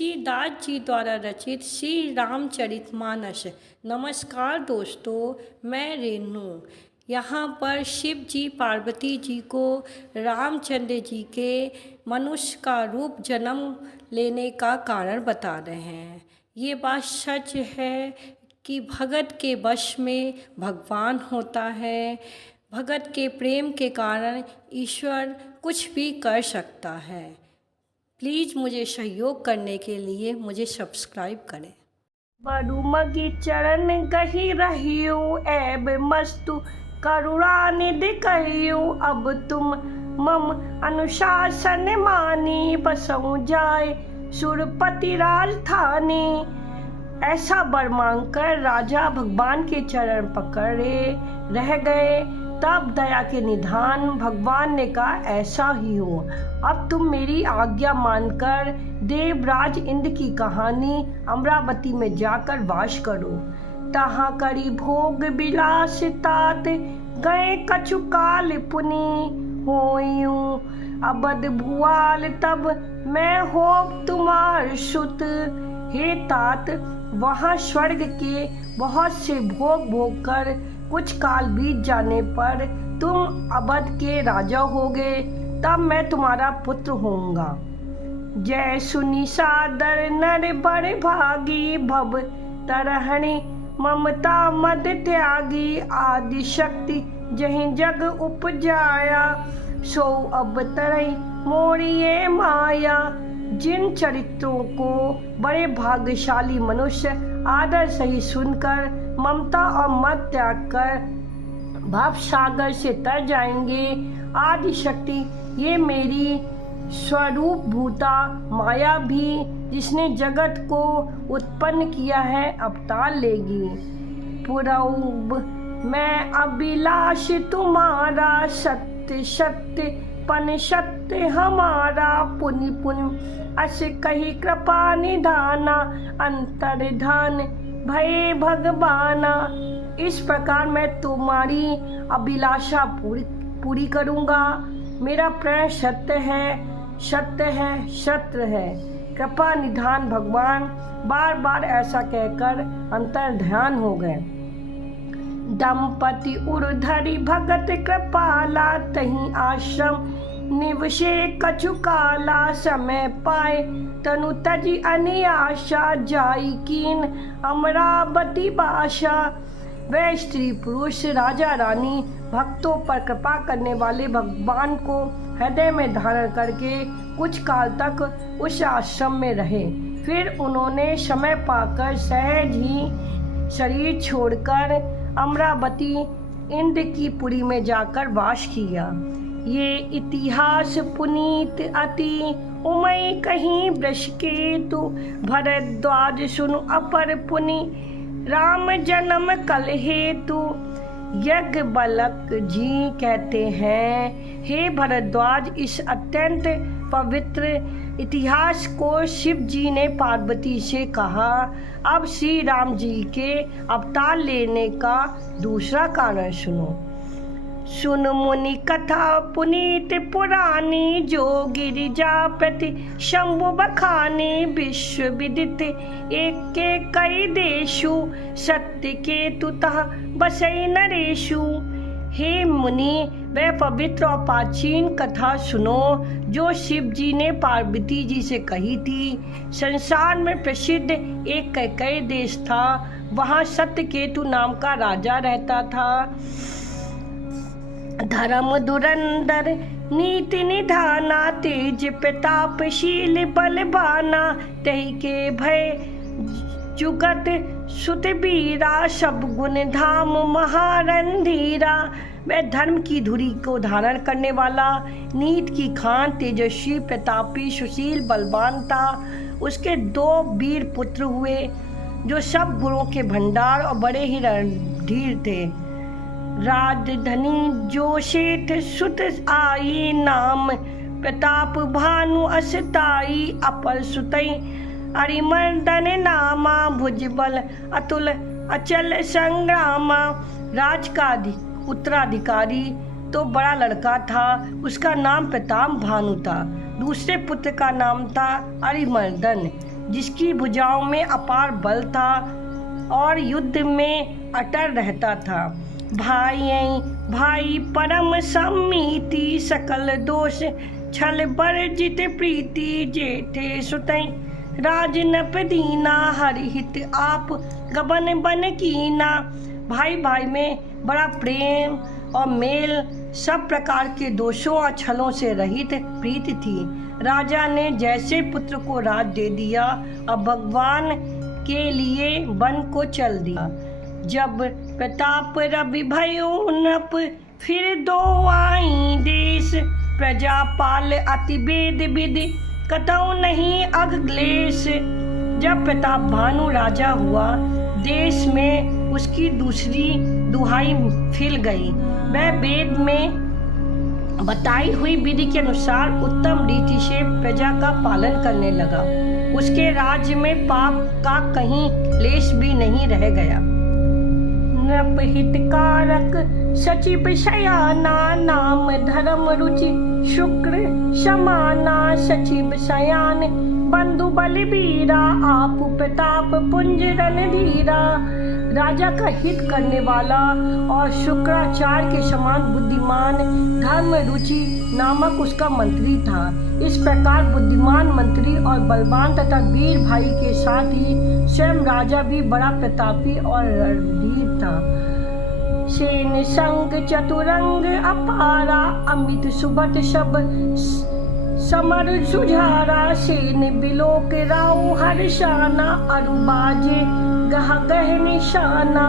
तुलसीदास जी द्वारा रचित श्री रामचरितमानस। नमस्कार दोस्तों, मैं रेनू यहाँ पर शिव जी पार्वती जी को रामचंद्र जी के मनुष्य का रूप जन्म लेने का कारण बता रहे हैं। ये बात सच है कि भगत के वश में भगवान होता है। भगत के प्रेम के कारण ईश्वर कुछ भी कर सकता है। प्लीज़ मुझे सहयोग करने के लिए मुझे सब्सक्राइब करें। बड़ू मगी चरण गही रहियो ऐब मस्तु करुणा निधि कहियो। अब तुम मम अनुशासन मानी बसऊं जाए सुरपति राजधानी। ऐसा वर मांगकर राजा भगवान के चरण पकड़े रह गए। तब दया के निधान भगवान ने कहा, ऐसा ही हो। अब तुम मेरी आज्ञा मानकर देवराज इंद्र की कहानी अमरावती में जाकर वास करो। तहाँ करी भोग विलास तात गए कछु काल पुनि होयूं। अबद भुआल तब मैं हो तुम्हार सुत। हे तात, वहाँ स्वर्ग के बहुत से भोग कर कुछ काल बीत जाने पर तुम अवध के राजा होगे। तब मैं तुम्हारा पुत्र होऊंगा। जय सुनी सादर नर बड़ भागी भव तरहणि ममता मद त्यागी। आदि शक्ति जहीं जग उपजाया सो अब तरई मोरिये माया। जिन चरित्रों को बड़े भाग्यशाली मनुष्य आदर सही सुनकर ममता और मत त्याग कर भाव सागर से तर जाएंगे। आदि शक्ति ये मेरी स्वरूप भूता माया भी जिसने जगत को उत्पन्न किया है अवतार लेगी। पुरौब मैं अभिलाष तुम्हारा सत्य सत्य पन सत्य हमारा। पुनि पुनि अस कही कृपा निधाना अंतर्धान भय भगवाना। इस प्रकार मैं तुम्हारी अभिलाषा पूरी करूँगा। मेरा प्रण सत्य है, सत्य है, सत्य है। कृपा निधान भगवान बार बार ऐसा कहकर अंतर्ध्यान हो गए। दंपति उर्धरि भगत कृपाला तहीं आश्रम निवसे कछु काला। समय पाए तनु तजी अनियाशा जाई कीन अमरावती बाशा। वह स्त्री पुरुष राजा रानी भक्तों पर कृपा करने वाले भगवान को हृदय में धारण करके कुछ काल तक उस आश्रम में रहे। फिर उन्होंने समय पाकर सहज ही शरीर छोड़कर अमरावती इंद्र की पुरी में जाकर वास किया। ये इतिहास पुनीत अति उमय कहीं वृष केतु। भरद्वाज सुनु अपर पुनि राम जन्म कल हेतु। यज्ञ बलक जी कहते हैं, हे भरद्वाज, इस अत्यंत पवित्र इतिहास को शिव जी ने पार्वती से कहा। अब श्री राम जी के अवतार लेने का दूसरा कारण सुनो। सुन मुनि कथा पुनीत पुरानी जो गिरिजा प्रति शंभु बखानी। विश्व विदित एक के कई देशु सत्य के तुतः बसई नरेशु। हे मुनि, वह पवित्र और प्राचीन कथा सुनो जो शिव जी ने पार्वती जी से कही थी। संसार में प्रसिद्ध एक कई देश था। वहाँ सत्यकेतु नाम का राजा रहता था। धर्म धुरंधर नीति निधाना तेज प्रतापशील बलवाना। तही के भय जुगत सुत बीरा सब गुण धाम महारंधीरा। वह धर्म की धुरी को धारण करने वाला, नीत की खान, तेजस्वी, प्रतापी, सुशील, बलवान था। उसके 2 वीर पुत्र हुए जो सब गुणों के भंडार और बड़े ही रणधीर थे। राजधनी जो शेठ सुत आई नाम प्रताप भानु असताई। अपर सुतई अरिमर्दन नामा भुजबल अतुल अचल संग्रामा। राज का उत्तराधिकारी तो बड़ा लड़का था, उसका नाम प्रताप भानु था। दूसरे पुत्र का नाम था अरिमर्दन। जिसकी भुजाओं में अपार बल था और युद्ध में अटल रहता था। भाई परम सम्मीति, सकल दोष छल बरजित प्रीति, जेठे सुतई राजनप दीना, हरि हित आप गबन बन कीना। भाई में बड़ा प्रेम और मेल, सब प्रकार के दोषों और छलों से रहित प्रीति थी। राजा ने जैसे पुत्र को राज दे दिया, अब भगवान के लिए वन को चल दिया। जब प्रताप रवि भयो नप, फिर दो आई देश, प्रजा पाल अति वेद विधि, कतौ नहीं अघक्लेश। जब प्रताप भानु राजा हुआ, देश में उसकी दूसरी दुहाई फैल गई। वह वेद में बताई हुई विधि के अनुसार उत्तम रीति से प्रजा का पालन करने लगा। उसके राज्य में पाप का कहीं लेश भी नहीं रह गया। नृप हितकारक सचिव शयाना, नाम धर्म रुचि शुक्र समाना। सचिव शयान बंधु बलबीरा, आप प्रताप पुंज रणधीरा। राजा का हित करने वाला और शुक्राचार्य के समान बुद्धिमान धर्म रुचि नामक उसका मंत्री था। इस प्रकार बुद्धिमान मंत्री और बलवान तथा वीर भाई के साथ ही स्वयं राजा भी बड़ा प्रतापी और रणधीर था। सेन संग चतुरंग अपारा, अमित सुबत सब समर सुझारा। सेन बिलोक राव हर्षाना, अरुबाजे गह गह निशाना।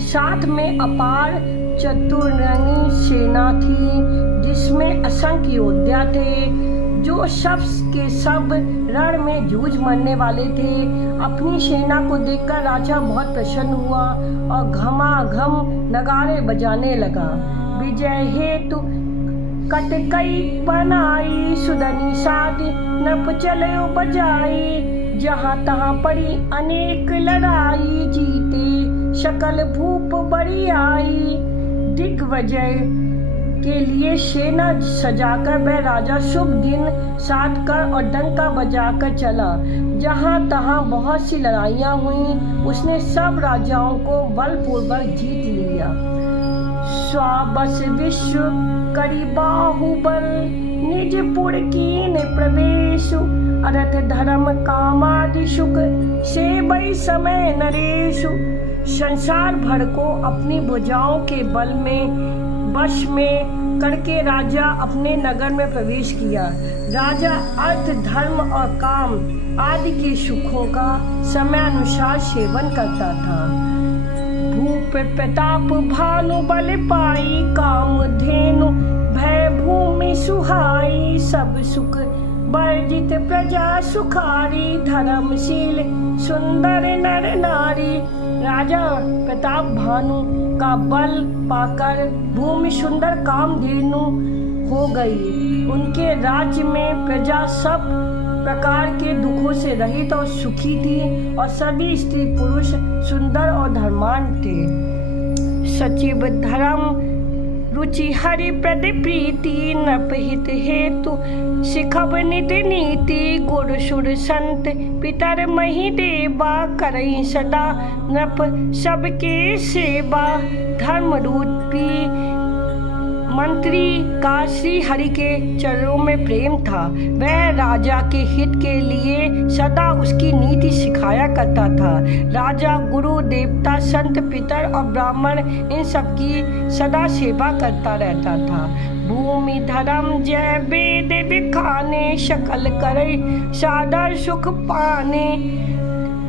साथ में अपार चतुरंगी सेना थी, जिसमें असंख्य योद्धा थे, जो सब के सब रण में जूझ मरने वाले थे। अपनी सेना को देखकर राजा बहुत प्रसन्न हुआ और घमाघम नगाड़े बजाने लगा। विजय हेतु कटकई बनाई, सुदनी साधि नप चलो बजाई। जहाँ तहाँ पड़ी अनेक लड़ाई, जीते सकल भूप बड़ी आई। दिग्विजय के लिए सेना सजाकर वह राजा शुभ दिन साध कर और डंका बजाकर चला। जहाँ तहाँ बहुत सी लड़ाइयाँ हुई, उसने सब राजाओं को बलपूर्वक जीत लिया। स्वाबस विश्व करी बाहुबल, निज पुर कीन प्रवेशु। अरथ धर्म कामादि सुख, सेवई समय नरेशु। संसार भर को अपनी भुजाओं के बल में वश में करके राजा अपने नगर में प्रवेश किया। राजा अर्थ धर्म और काम आदि के सुखों का समय अनुसार सेवन करता था। भूप प्रताप भानु बल पाई, काम धेनु भय भूमि सुहाई। सब सुख वर्जित प्रजा सुखारी, धर्मशील सुंदर नर नारी। राजा प्रताप भानु का बल पाकर भूमि सुंदर कामधेनु हो गई। उनके राज्य में प्रजा सब प्रकार के दुखों से रहित और सुखी थी और सभी स्त्री पुरुष सुंदर और धर्मान थे। सचिव धर्म रुचि हरि प्रद प्रीति, नृप हित हेतु सिखब नित नीति। गुर सुर संत पितर मही देवा, करई सदा नृप सबके सेवा। धर्म रूपी मंत्री का श्री हरि के चरणों में प्रेम था। वह राजा के हित के लिए सदा उसकी नीति सिखाया करता था। राजा गुरु देवता संत पितर और ब्राह्मण इन सब की सदा सेवा करता रहता था। भूमि धर्म जय वेद बिखाने, सकल करे सादर सुख पाने।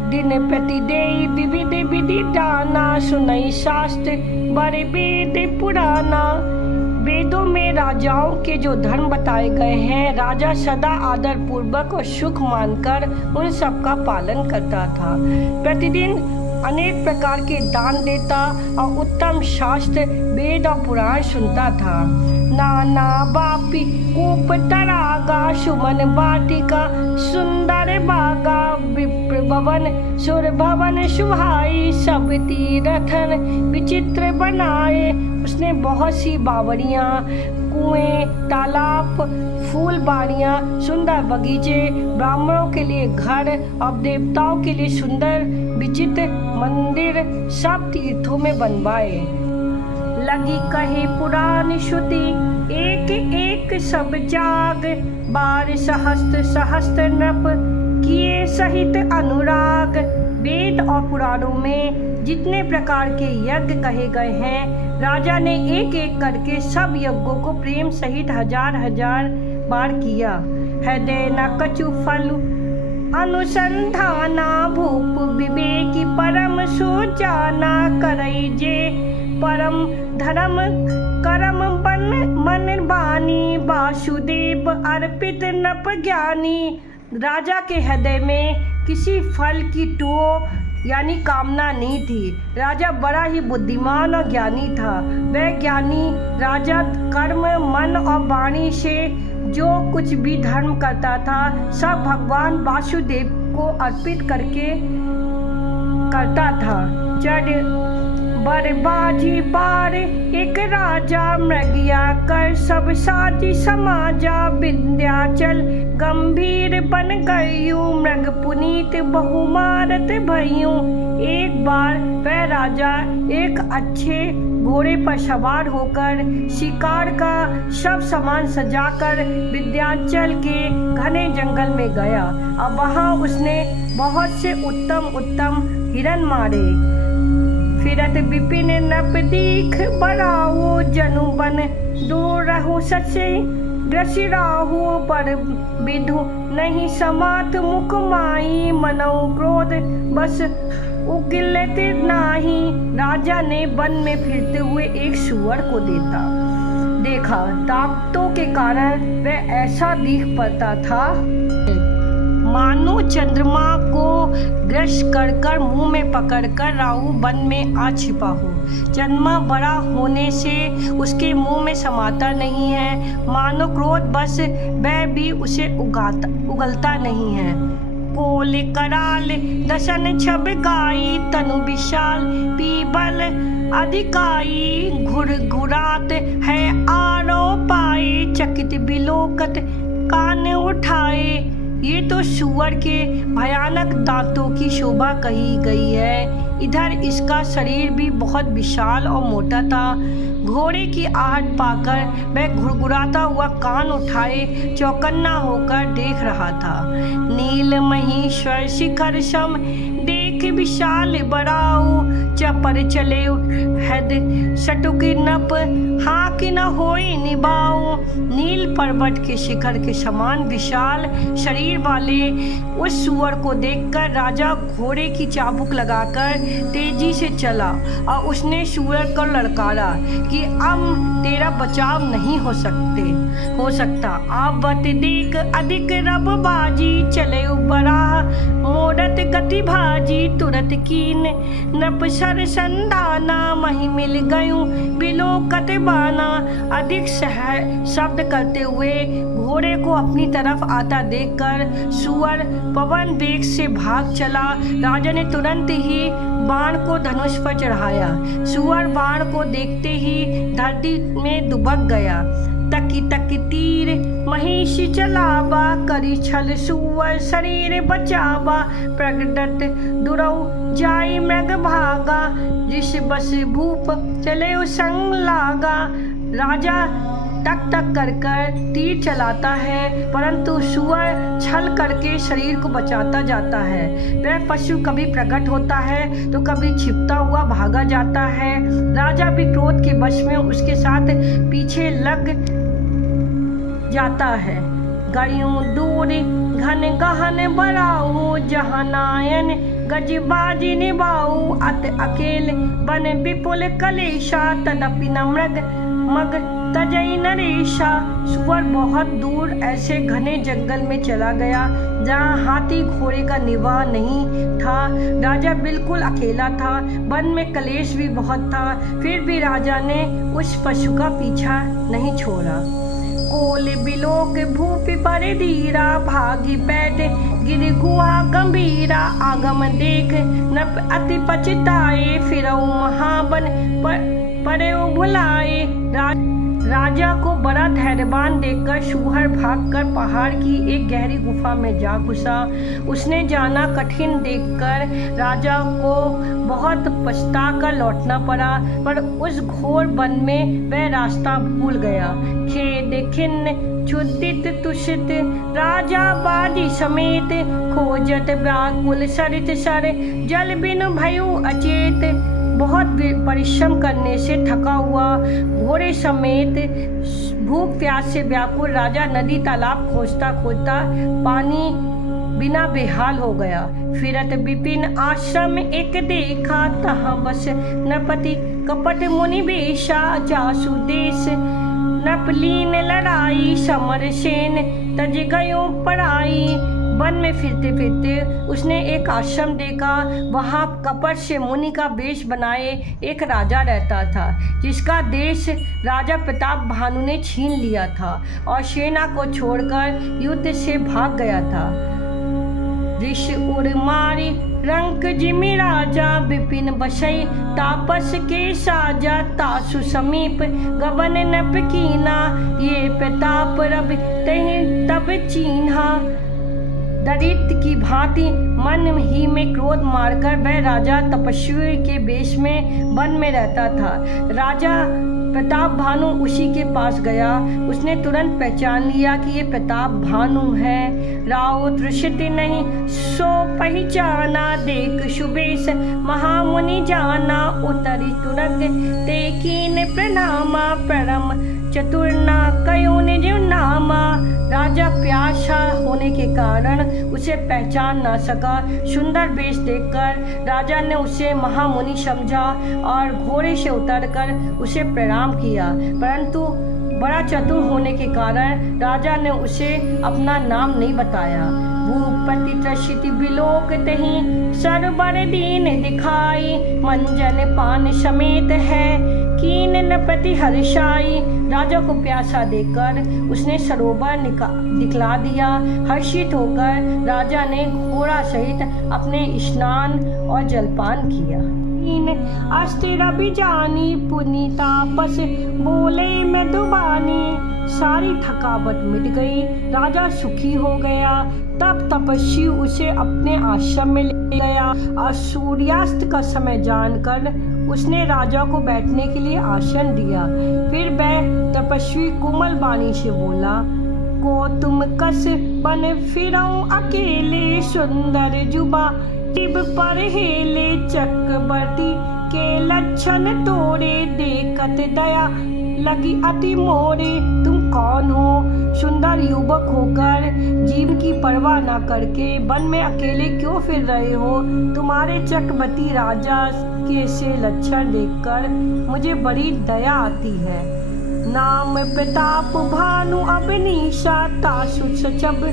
दिन प्रतिदेय विविध विधि दाना, सुनई शास्त्र बड़े वेद पुराना। वेदों में राजाओं के जो धर्म बताए गए हैं, राजा सदा आदर पूर्वक और सुख मानकर उन सब का पालन करता था। प्रतिदिन अनेक प्रकार के दान देता और उत्तम शास्त्र वेद और पुराण सुनता था। नाना बापी कूप तरागा, सुमन वाटिका सुंदर बागा। विप्र भवन सुर भवन सुहाई, सब तीर्थन विचित्र बनाए। उसने बहुत सी बावड़ियाँ, कुएं, तालाब, फूल बाड़ियाँ, सुंदर बगीचे, ब्राह्मणों के लिए घर और देवताओं के लिए सुंदर विचित्र मंदिर सब तीर्थों में बनवाए। लगी कहे पुराण श्रुति एक एक सब जाग, बार सहस्त्र सहस्त्र नृप किए सहित अनुराग। वेद और पुराणों में जितने प्रकार के यज्ञ कहे गए हैं, राजा ने एक एक करके सब यज्ञों को प्रेम सहित हजार हजार बार किया। हृदय न कछु फल अनुसंधाना, भूप विवेकी परम सुजाना। करई जे परम धर्म करम बन मन बानी, वासुदेव अर्पित नप ज्ञानी। राजा के हृदय में किसी फल की टूह यानी कामना नहीं थी। राजा बड़ा ही बुद्धिमान और ज्ञानी था। वह ज्ञानी राजा कर्म मन और वाणी से जो कुछ भी धर्म करता था सब भगवान वासुदेव को अर्पित करके करता था। जड़ बरबाजी बार एक राजा, मृगिया कर सब साजी समाजा। विंध्याचल गंभीर बन गयूं, मृग पुनीत बहुमारत भयूं। एक बार वह राजा एक अच्छे घोड़े पर सवार होकर शिकार का सब सामान सजाकर विंध्याचल के घने जंगल में गया। अब वहाँ उसने बहुत से उत्तम उत्तम हिरण मारे। फिरत विपिन नप दीख बराओ, जनु बन दूर रहो सचे ग्रसिराहो। पर विधु नहीं समात मुख माई, मनो क्रोध बस उगिलत नाही। राजा ने वन में फिरते हुए एक सूअर को देखा। दांतों के कारण वह ऐसा दिख पड़ता था मानो चंद्रमा को ग्रस कर मुंह में पकड़कर राहु वन में आ छिपा हो। चंद्रमा बड़ा होने से उसके मुंह में समाता नहीं है, मानो क्रोध बस वह भी उसे उगलता नहीं है। कोल कराल दशन छब गाई, तनु विशाल पीबल अधिकाई। घुरघुरात है आरो पाए, चकित बिलोकत कान उठाए। ये तो सूअर के भयानक दांतों की शोभा कही गई है। इधर इसका शरीर भी बहुत विशाल और मोटा था। घोड़े की आहट पाकर वह घुरघुराता हुआ कान उठाए चौकन्ना होकर देख रहा था। नील महेश्वर शिखर सम देख विशाल बड़ाऊ, चपर चले हद सटुक नप हाँ कि न होई निभाऊ। नील पर्वत के शिखर के समान विशाल शरीर वाले उस सूअर को देखकर राजा घोड़े की चाबुक लगाकर तेजी से चला और उसने सूअर को ललकारा कि अब तेरा बचाव नहीं हो सकता। आप बत देख अधिक रब बाजी, चले बड़ा मोड़त गति भाजी। तुरत कीन नप सर संदाना, मही मिल गयूं बिलोकत बाना। अधिक शब्द करते हुए घोड़े को अपनी तरफ आता देखकर सूअर पवन वेग से भाग चला। राजा ने तुरंत ही बाण को धनुष पर चढ़ाया। सूअर बाण को देखते ही धरती में दुबक गया। तकी तकी तीर महिष चलावा, करी छल सूअर शरीर बचावा। प्रगटत दुरऊ जाई मृग भागा, ऋष बस भूप चले संग लागा। राजा टक टक कर तीर चलाता है, परंतु सूअर छल करके शरीर को बचाता जाता है। वह पशु कभी प्रकट होता है तो कभी छिपता हुआ भागा जाता है। राजा भी क्रोध के वश में उसके साथ पीछे लग जाता है। गयूं दूर घन गहन बराऊ, जहाँ नायन गजबाजी निभाऊ। अत अकेल बन विपुल कलेशा, तदपि न मृग मग तजई नरेशा। सूअर बहुत दूर ऐसे घने जंगल में चला गया जहाँ हाथी घोड़े का निवाह नहीं था। राजा बिल्कुल अकेला था। वन में कलेश भी बहुत था, फिर भी राजा ने उस पशु का पीछा नहीं छोड़ा। कोल बिलोक भूपि पर धीरा, भागी बैठ गिर गुहा गंभीरा। आगम देख नप अति पछताए, फिरऊ महाबन परे भुलाए। राजा को बड़ा धैर्यवान देखकर शूहर भागकर पहाड़ की एक गहरी गुफा में जा घुसा। उसने जाना कठिन देखकर राजा को बहुत पछता कर लौटना पड़ा, पर उस घोर वन में वह रास्ता भूल गया। खेद खिन्न क्षुदित तुषित राजा बाजी समेत, खोजत व्याकुल सरित सर, जल बिनु भयु अचेत। बहुत परिश्रम करने से थका हुआ घोड़े समेत भूख प्यास से व्याकुल राजा नदी तालाब खोजता खोजता पानी बिना बेहाल हो गया। फिरत विपिन आश्रम एक देखा, तहाँ बस नरपति कपट मुनि बेशा, जासु देश नपलीन लड़ाई, समर सेन तज गयो पराई। वन में फिरते फिरते उसने एक आश्रम देखा। वहाँ कपट से मुनि का वेश बनाए एक राजा रहता था, जिसका देश राजा प्रताप भानु ने छीन लिया था और सेना को छोड़कर युद्ध से भाग गया था। ऋष उड़ मारी रंक जिमि राजा, विपिन बसई तापस के साजा, तासु समीप गबन नप कीना, ये प्रताप रब तहि तब चीन्हा। दरिद्र की भांति मन ही में क्रोध मारकर वह राजा तपस्वी के वेश में वन में रहता था। राजा प्रताप भानु उसी के पास गया। उसने तुरंत पहचान लिया कि ये प्रताप भानु है। राव त्रुषित नहीं सो पहचाना, देख सुबेश महामुनि जाना, उतरी तुरंत ते कीन प्रणामा, परम चतुर्ना कयो निज नामा। राजा प्यासा होने के कारण उसे पहचान ना सका। सुंदर वेश देखकर राजा ने उसे महामुनि समझा और घोड़े से उतरकर उसे प्रणाम किया, परंतु बड़ा चतुर होने के कारण राजा ने उसे अपना नाम नहीं बताया। भूपति त्रसित बिलोक तहि, सरबर दीन दिखाई, मंजन पान समेत है, कीन नपति हर्षाई। राजा को प्यासा देखकर उसने सरोवर दिखला दिया। हर्षित होकर राजा ने घोड़ा सहित अपने स्नान और जलपान किया। अस्थिर अभिजानी पुनीता पस बोले मैं दुबानी, सारी थकावट मिट गई। राजा सुखी हो गया। तब तपस्वी उसे अपने आश्रम में ले गया और सूर्यास्त का समय जानकर उसने राजा को बैठने के लिए आसन दिया। फिर वह तपस्वी कोमल वाणी से बोला, को तुम कस बन फिरऊं अकेले, सुंदर जुबा टिब पर हेले, चक्रवर्ती के लक्षण तोड़े, देखत दया लगी अति मोरे। तुम कौन हो? सुंदर युवक होकर जीव की परवाह न करके वन में अकेले क्यों फिर रहे हो? तुम्हारे चक्रवर्ती राजा के से लक्षण देखकर मुझे बड़ी दया आती है। नाम प्रताप भानु अबनीशा, तासु सचब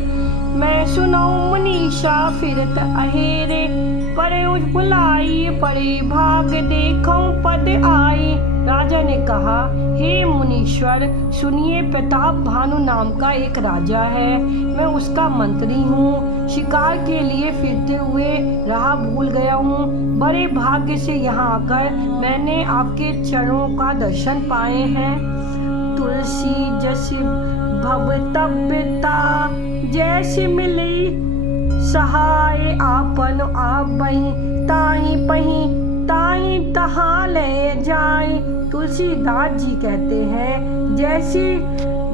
मैं सुनाऊं मनीषा, फिरत अहेरे परे बुलाई, परे भाग देखूं पद आई। राजा ने कहा, हे मुनीश्वर सुनिए, प्रताप भानु नाम का एक राजा है। मैं उसका मंत्री हूँ। शिकार के लिए फिरते हुए राह भूल गया हूँ। बड़े भाग्य से यहाँ आकर मैंने आपके चरणों का दर्शन पाए हैं। तुलसी जैसी भवतव्यता जैसे मिली, सहाय आपन आप बही, ताही पही ताही तहाँ ले जाए। तुलसीदास जी कहते हैं, जैसी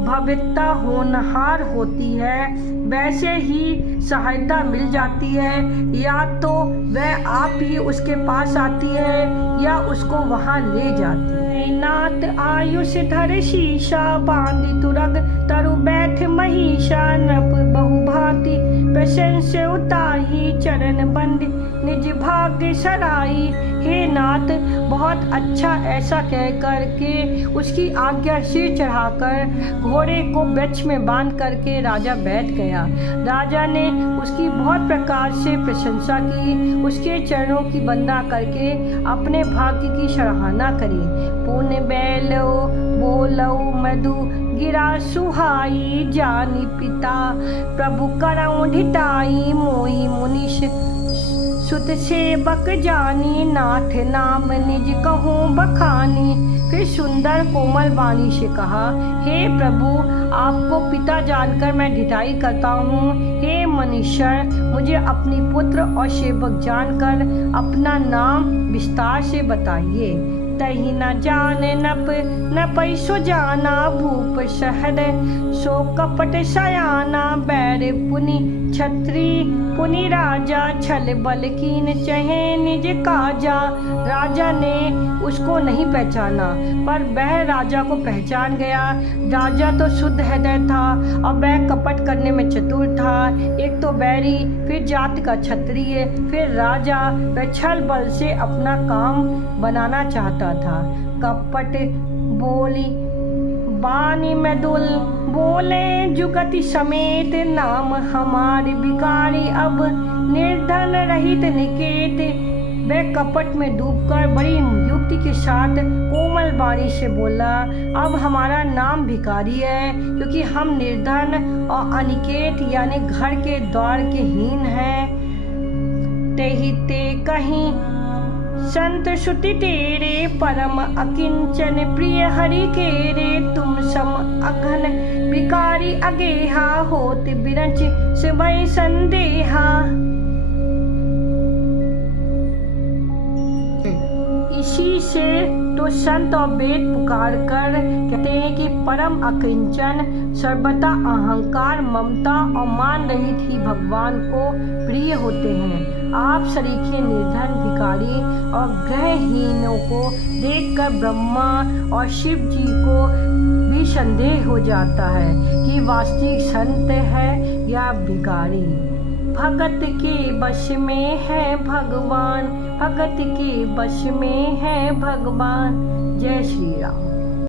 भव्यता होनहार होती है वैसे ही सहायता मिल जाती है। या तो वह आप ही उसके पास आती है या उसको वहाँ ले जाती है। नाथ आयुष धर शीशा, बांधी तुरग तरु बैठ महिषा, नप बहुभांति प्रशंस उताही, चरण बंद निज भाग्य सराई। हे नाथ, बहुत अच्छा, ऐसा कह करके उसकी आज्ञा सिर चढ़ाकर घोड़े को वृक्ष में बांध करके राजा बैठ गया। राजा ने उसकी बहुत प्रकार से प्रशंसा की, उसके चरणों की वंदना करके अपने भाग्य की सराहना करी। पुण्य बैलो बोलो मधु गिरा सुहाई, जानी पिता प्रभु करऊं ढिठाई, मोहि मुनिष सुत सेवक जानी, नाथ नाम निज कहूँ बखानी। फिर सुंदर कोमल वाणी से कहा, हे प्रभु, आपको पिता जानकर मैं ढिठाई करता हूँ। हे मनीश्वर, मुझे अपनी पुत्र और सेवक जानकर अपना नाम विस्तार से बताइए। तही न जाने न पैसो जाना, भूप सहद सो कपट सयाना, बैर पुनि छत्री पुनि राजा, छल बल कीन चहे निज काजा। राजा ने उसको नहीं पहचाना, पर वह राजा को पहचान गया। राजा तो शुद्ध हृदय था और वह कपट करने में चतुर था। एक तो बैरी, फिर जाति का क्षत्रिय, फिर राजा। वह छल बल से अपना काम बनाना चाहता था। कपट बोली बानी मृदुल, बोले जुगति समेत, नाम हमारे भिखारी अब निर्धन रहित निकेत। वह कपट में डूबकर बड़ी युक्ति के साथ कोमल वाणी से बोला, अब हमारा नाम भिखारी है, क्योंकि हम निर्धन और अनिकेत यानी घर के द्वार के हीन हैं। तेहि ते कहीं संत श्रुति तेरे, परम अकिंचन प्रिय हरि के रे। तुम सम अघन भिखारी अगेहा, होत बिरंच सिवै संदेहा। इसी से तो संत और वेद पुकार कर कहते हैं कि परम अकिंचन, सर्वथा अहंकार, ममता और मान रहित ही भगवान को प्रिय होते हैं। आप सरीखे निर्धन भिखारी और ग्रहहीनों को देखकर ब्रह्मा और शिव जी को भी संदेह हो जाता है कि वास्तविक संत है या भिखारी। भगत के वश में है भगवान, भगत के वश में है भगवान। जय श्री राम।